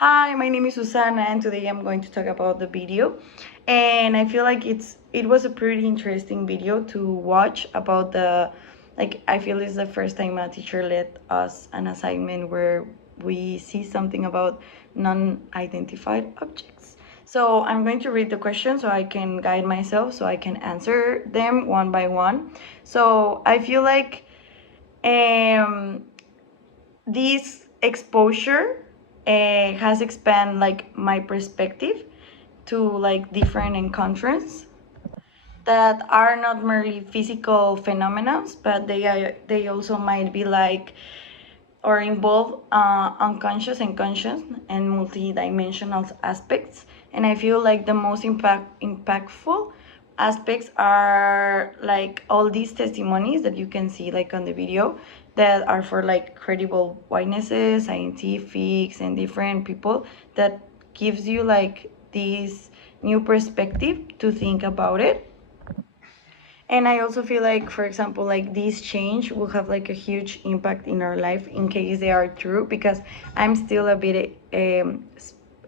Hi, my name is Susana, and today I'm going to talk about the video. And I feel like it was a pretty interesting video to watch about the I feel it's the first time a teacher let us an assignment where we see something about non-identified objects. So I'm going to read the question so I can guide myself so I can answer them one by one. So I feel like um this exposure has expanded my perspective to different encounters that are not merely physical phenomena, but they also might be or involve unconscious and conscious and multidimensional aspects. And I feel like the most impactful aspects are all these testimonies that you can see on the video that are for credible witnesses, scientifics, and different people that gives you this new perspective to think about it. And I also feel like, for example, this change will have a huge impact in our life in case they are true, because I'm still a bit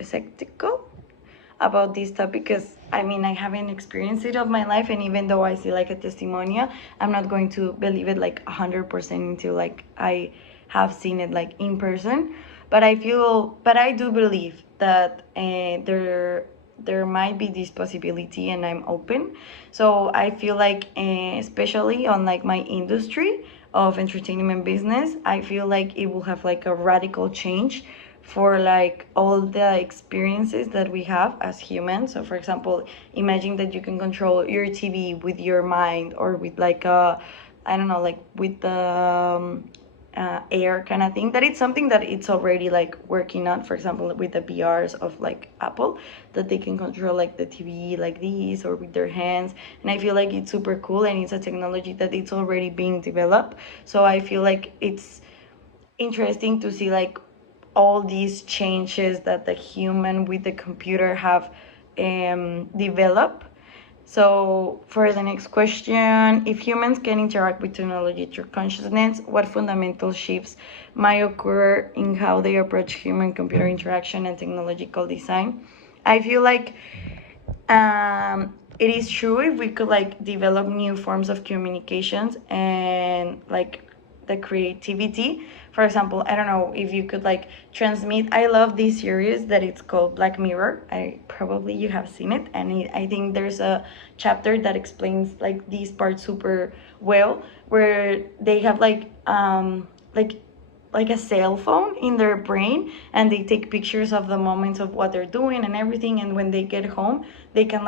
skeptical about this topic, because I mean I haven't experienced it of my life, and even though I see a testimonial, I'm not going to believe it 100% until I have seen it in person. But I do believe that there might be this possibility, and I'm open. So I feel especially on my industry of entertainment business, I feel like it will have a radical change for all the experiences that we have as humans. So for example, imagine that you can control your TV with your mind, or with I don't know, with the air kind of thing. That it's something that it's already working on, for example with the VRs of Apple, that they can control the TV like this, or with their hands. And I feel like it's super cool, and it's a technology that it's already being developed. So I feel like it's interesting to see all these changes that the human with the computer have developed. So for the next question, if humans can interact with technology through consciousness, what fundamental shifts might occur in how they approach human-computer interaction and technological design? I feel like it is true if we could develop new forms of communications and the creativity. For example, I don't know if you could transmit. I love this series that it's called Black Mirror. I probably you have seen it, and I think there's a chapter that explains these parts super well, where they have like a cell phone in their brain, and they take pictures of the moments of what they're doing and everything, and when they get home they can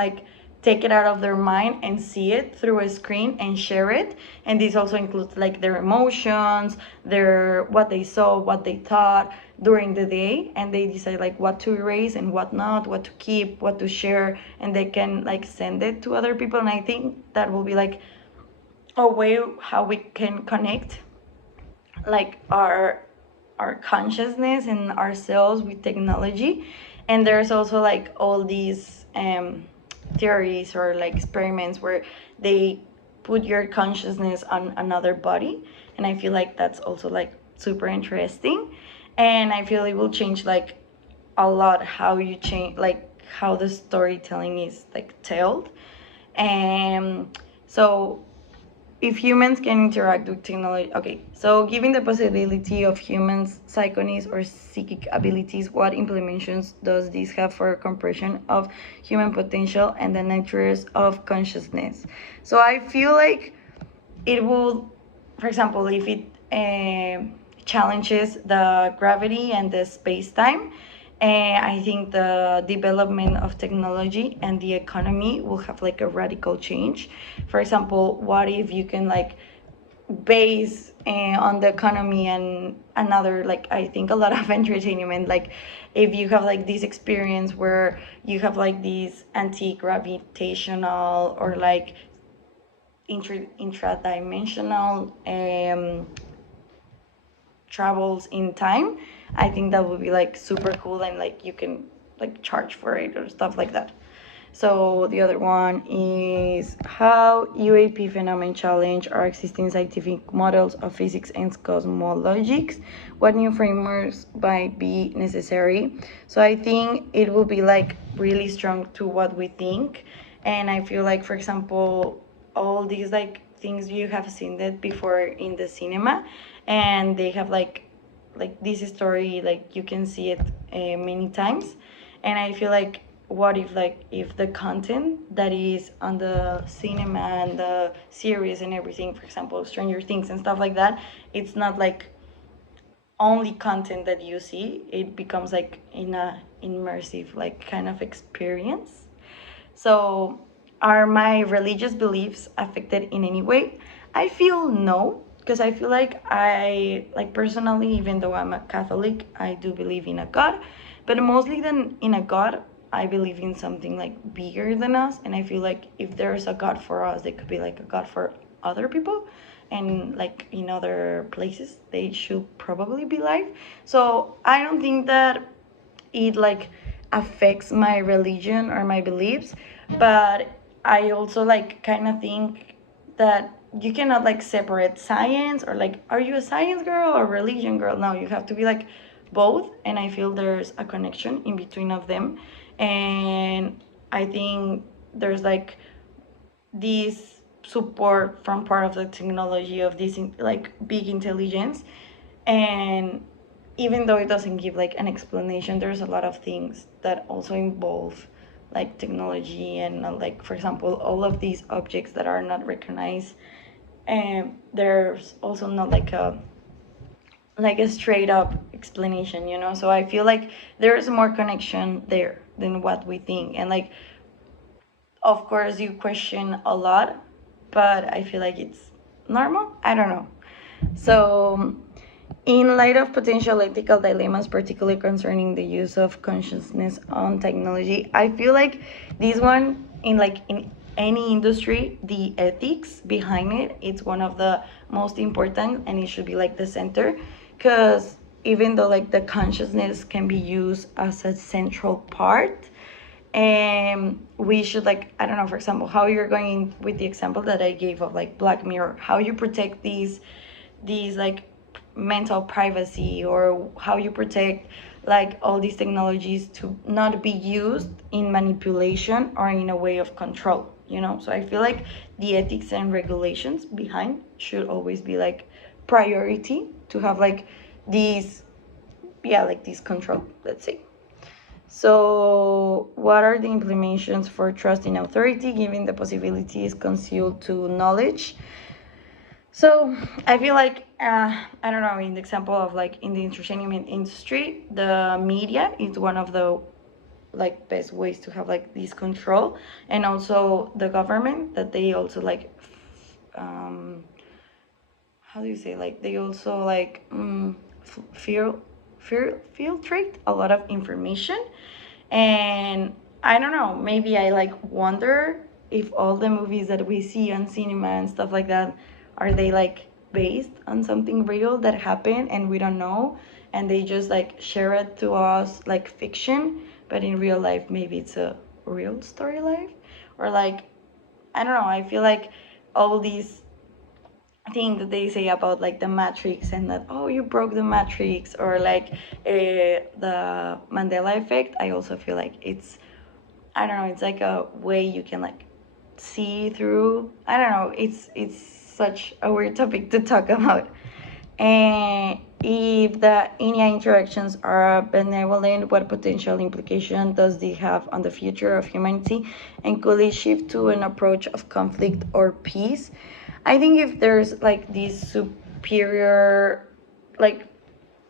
take it out of their mind and see it through a screen and share it. And this also includes their emotions, their what they saw, what they thought during the day, and they decide what to erase and what not, what to keep, what to share, and they can send it to other people. And I think that will be a way how we can connect our consciousness and ourselves with technology. And there's also all these theories or experiments where they put your consciousness on another body, and I feel like that's also super interesting. And I feel it will change a lot how you change how the storytelling is told. And so if humans can interact with technology, okay, so given the possibility of humans psychonies or psychic abilities, what implementations does this have for compression of human potential and the natures of consciousness? So I feel like it will, for example, if it challenges the gravity and the space-time, I think the development of technology and the economy will have a radical change. For example, what if you can base on the economy and another I think a lot of entertainment, if you have this experience where you have these anti-gravitational or intradimensional travels in time, I think that would be super cool, and you can charge for it or stuff like that. So the other one is how UAP phenomenon challenge our existing scientific models of physics and cosmologics. What new frameworks might be necessary? So I think it will be like really strong to what we think, and I feel like, for example, all these like things you have seen that before in the cinema, and they have like this story, like you can see it many times, and I feel like what if like if the content that is on the cinema and the series and everything, for example Stranger Things and stuff like that, it's not like only content that you see, it becomes like in a immersive like kind of experience. So, are my religious beliefs affected in any way? I feel no, because I feel like I, like personally, even though I'm a Catholic, I do believe in a God, but mostly than in a God, I believe in something like bigger than us, and I feel like if there's a God for us, there could be like a God for other people, and like in other places, they should probably be live. So I don't think that it like affects my religion or my beliefs, but I also like kind of think that you cannot like separate science, or like are you a science girl or religion girl? No, you have to be like both, and I feel there's a connection in between of them. And I think there's like this support from part of the technology of this like big intelligence, and even though it doesn't give like an explanation, there's a lot of things that also involve like technology, and like for example all of these objects that are not recognized, and there's also not like a straight up explanation, you know. So I feel like there's more connection there than what we think, and like of course you question a lot, but I feel like it's normal, I don't know. So in light of potential ethical dilemmas, particularly concerning the use of consciousness on technology, I feel like this one, in like in any industry, the ethics behind it, it's one of the most important, and it should be like the center, because even though like the consciousness can be used as a central part, and we should like, I don't know, for example, how you're going with the example that I gave of like Black Mirror, how you protect these like mental privacy, or how you protect like all these technologies to not be used in manipulation or in a way of control, you know. So I feel like the ethics and regulations behind should always be like priority to have like these, yeah, like this control, let's say. So, what are the implications for trust in authority, given the possibilities concealed to knowledge? So, I feel like, I don't know, in the example of like in the entertainment industry, the media is one of the like best ways to have like this control, and also the government, that they also like, um, how do you say, like they also like feel filtrate a lot of information. And I don't know, maybe I like wonder if all the movies that we see on cinema and stuff like that, are they like based on something real that happened and we don't know, and they just like share it to us like fiction, but in real life maybe it's a real story life. Or like, I don't know, I feel like all these thing that they say about like the matrix, and that, oh, you broke the matrix, or like the Mandela effect, I also feel like it's, I don't know, it's like a way you can like see through, I don't know, it's such a weird topic to talk about. And if the AI interactions are benevolent, what potential implication does they have on the future of humanity? And could it shift to an approach of conflict or peace? I think if there's like this superior, like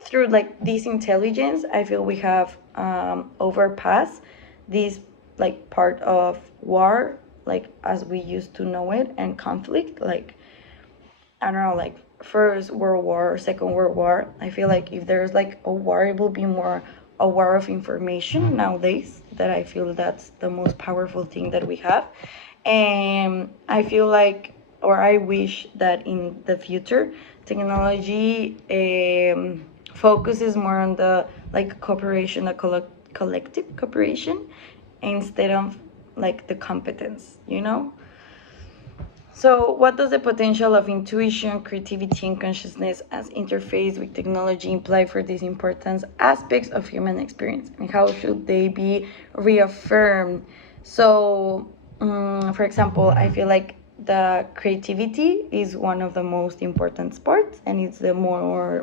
through like this intelligence, I feel we have overpassed this like part of war, like as we used to know it, and conflict, like I don't know, like First World War, Second World War. I feel like if there's like a war, it will be more a war of information nowadays. That I feel that's the most powerful thing that we have, and I feel like, or I wish that in the future, technology focuses more on the like cooperation, the collective cooperation, instead of like the competence, you know? So, what does the potential of intuition, creativity, and consciousness as interface with technology imply for these important aspects of human experience, and how should they be reaffirmed? So, for example, I feel like the creativity is one of the most important parts, and it's the more